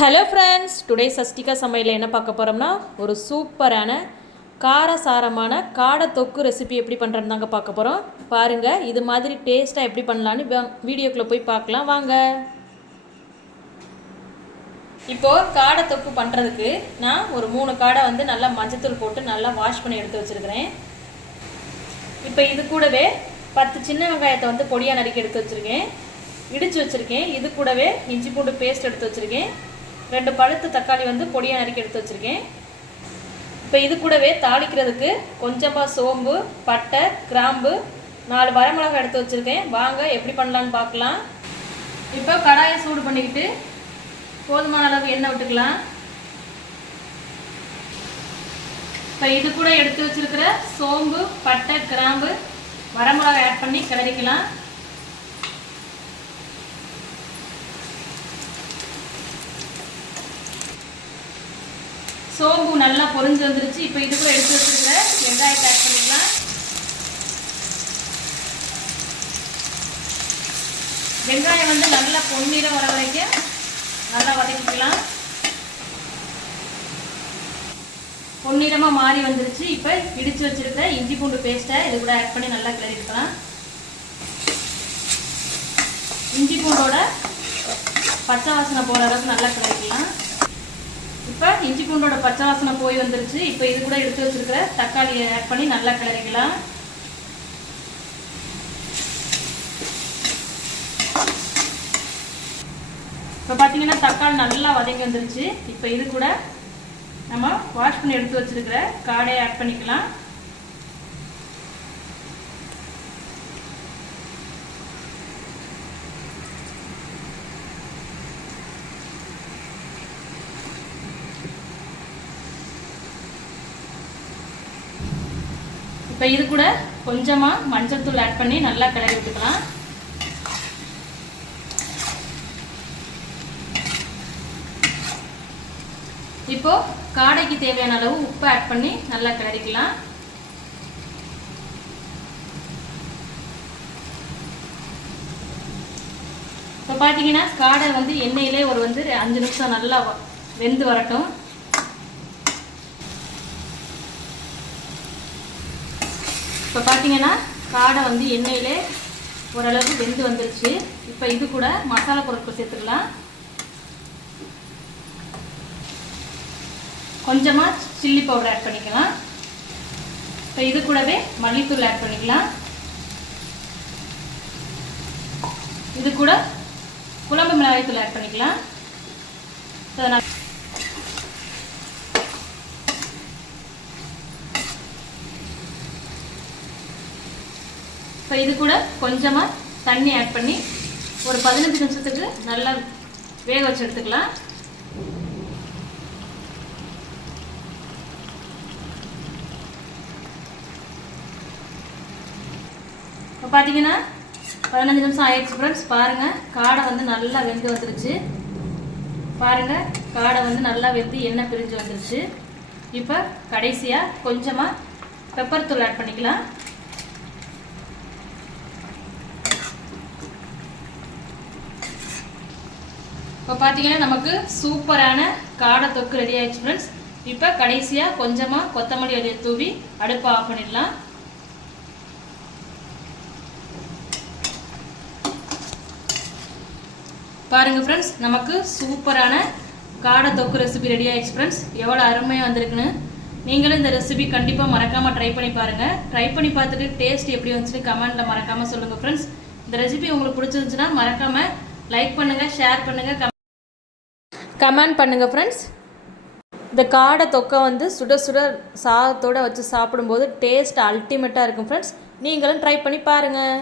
Hello friends, today Shashtika சமையலில் என்ன பார்க்க போகிறோம்னா ஒரு சூப்பரான காரசாரமான காடை தொக்கு ரெசிபி எப்படி பண்ணுறதுன்னு தாங்க பார்க்க போகிறோம். பாருங்கள், இது மாதிரி டேஸ்ட்டாக எப்படி பண்ணலான்னு வீடியோக்குள்ளே போய் பார்க்கலாம் வாங்க. இப்போது காடை தொக்கு பண்ணுறதுக்கு நான் ஒரு 3 காடை நல்லா மஞ்சத்தூள் போட்டு நல்லா வாஷ் பண்ணி எடுத்து வச்சுருக்கிறேன். இப்போ இது கூடவே 10 சின்ன வெங்காயத்தை பொடியாக நறுக்கி எடுத்து வச்சுருக்கேன், இடித்து வச்சுருக்கேன். இது கூடவே இஞ்சி பூண்டு பேஸ்ட் எடுத்து வச்சுருக்கேன். 2 பழுத்து தக்காளி பொடியாக நறுக்கி எடுத்து வச்சுருக்கேன். இப்போ இது கூடவே தாளிக்கிறதுக்கு கொஞ்சமாக சோம்பு, பட்டை, கிராம்பு, 4 வரமிளகாய் எடுத்து வச்சுருக்கேன். வாங்க எப்படி பண்ணலான்னு பார்க்கலாம். இப்போ கடாயை சூடு பண்ணிக்கிட்டு போதுமான அளவு எண்ணெய் விட்டுக்கலாம். இப்போ இது கூட எடுத்து வச்சுருக்கிற சோம்பு, பட்டை, கிராம்பு, வரமிளகாய் ஆட் பண்ணி கிளறிக்கலாம். சோம்பு நல்லா பொரிஞ்சு வந்துருச்சு. இப்போ இது கூட எடுத்து வச்சுருக்கிற வெங்காயத்தை ஆட் பண்ணிக்கலாம். வெங்காயம் நல்லா பொன்னிறம் வர வரைக்கும் நல்லா வதக்கிக்கலாம். பொன்னிறமாக மாறி வந்துருச்சு. இப்போ இடித்து வச்சுருக்கிற இஞ்சி பூண்டு பேஸ்ட்டை இது கூட ஆட் பண்ணி நல்லா கிளறிக்கலாம். இஞ்சி பூண்டோட பச்சை வாசனை போகிற அளவுக்கு நல்லா கிளறிக்கலாம். இப்போ இஞ்சி பூண்டோட பச்சை வாசனை போய் வந்துருச்சு. இப்போ இது கூட எடுத்து வச்சிருக்கிற தக்காளியை ஆட் பண்ணி நல்லா கிளறிக்கலாம். இப்போ பார்த்தீங்கன்னா தக்காளி நல்லா வதங்கி வந்துருச்சு. இப்போ இது கூட நம்ம வாஷ் பண்ணி எடுத்து வச்சிருக்கிற காடையை ஆட் பண்ணிக்கலாம். இப்போ இது கூட கொஞ்சமாக மஞ்சள் தூள் ஆட் பண்ணி நல்லா கிளறி விட்டுக்கலாம். இப்போ காடைக்கு தேவையான அளவு உப்பு ஆட் பண்ணி நல்லா கிளறிக்கலாம். இப்போ பார்த்தீங்கன்னா காடை எண்ணெயிலே ஒரு 5 நிமிஷம் நல்லா வெந்து வரட்டும். இப்போ பார்த்தீங்கன்னா காடை எண்ணெயிலே ஓரளவுக்கு வெந்து வந்துருச்சு. இப்போ இது கூட மசாலா பொருட்கள் சேர்த்துக்கலாம். கொஞ்சமாக சில்லி பவுடர் ஆட் பண்ணிக்கலாம். இப்போ இது கூடவே மல்லித்தூள் ஆட் பண்ணிக்கலாம். இது கூட குழம்பு மிளகாய் தூள் ஆட் பண்ணிக்கலாம். இப்போ இது கூட கொஞ்சமாக தண்ணி ஆட் பண்ணி ஒரு 15 நிமிஷத்துக்கு நல்லா வேக வச்சு எடுத்துக்கலாம். இப்போ பார்த்தீங்கன்னா 15 நிமிஷம் ஆயிடுச்சு ஃப்ரெண்ட்ஸ். பாருங்கள், காடை நல்லா வெந்து வந்துருச்சு. பாருங்கள், காடை நல்லா வெந்து எண்ணெய் பிரிஞ்சு வந்துருச்சு. இப்போ கடைசியாக கொஞ்சமாக பெப்பர் தூள் ஆட் பண்ணிக்கலாம். இப்போ பார்த்தீங்கன்னா நமக்கு சூப்பரான காடை தொக்கு ரெடி ஆயிடுச்சு ஃப்ரெண்ட்ஸ். இப்போ கடைசியாக கொஞ்சமாக கொத்தமல்லி இலையை தூவி அடுப்பை ஆஃப் பண்ணிடலாம். பாருங்கள் ஃப்ரெண்ட்ஸ், நமக்கு சூப்பரான காடை தொக்கு ரெசிபி ரெடி ஆயிடுச்சு ஃப்ரெண்ட்ஸ். எவ்வளோ அருமையாக வந்திருக்குன்னு நீங்களும் இந்த ரெசிபி கண்டிப்பாக மறக்காமல் ட்ரை பண்ணி பாருங்கள். ட்ரை பண்ணி பார்த்துட்டு டேஸ்ட் எப்படி வந்துச்சுன்னு கமெண்ட்டில் மறக்காமல் சொல்லுங்கள் ஃப்ரெண்ட்ஸ். இந்த ரெசிபி உங்களுக்கு பிடிச்சிருந்துச்சுன்னா மறக்காமல் லைக் பண்ணுங்கள், ஷேர் பண்ணுங்கள், கமெண்ட் பண்ணுங்கள் ஃப்ரெண்ட்ஸ். இந்த காடை தொக்கை சுட சுட சாதத்தோடு வச்சு சாப்பிடும்போது டேஸ்ட் அல்டிமேட்டாக இருக்கும் ஃப்ரெண்ட்ஸ். நீங்களும் ட்ரை பண்ணி பாருங்கள்.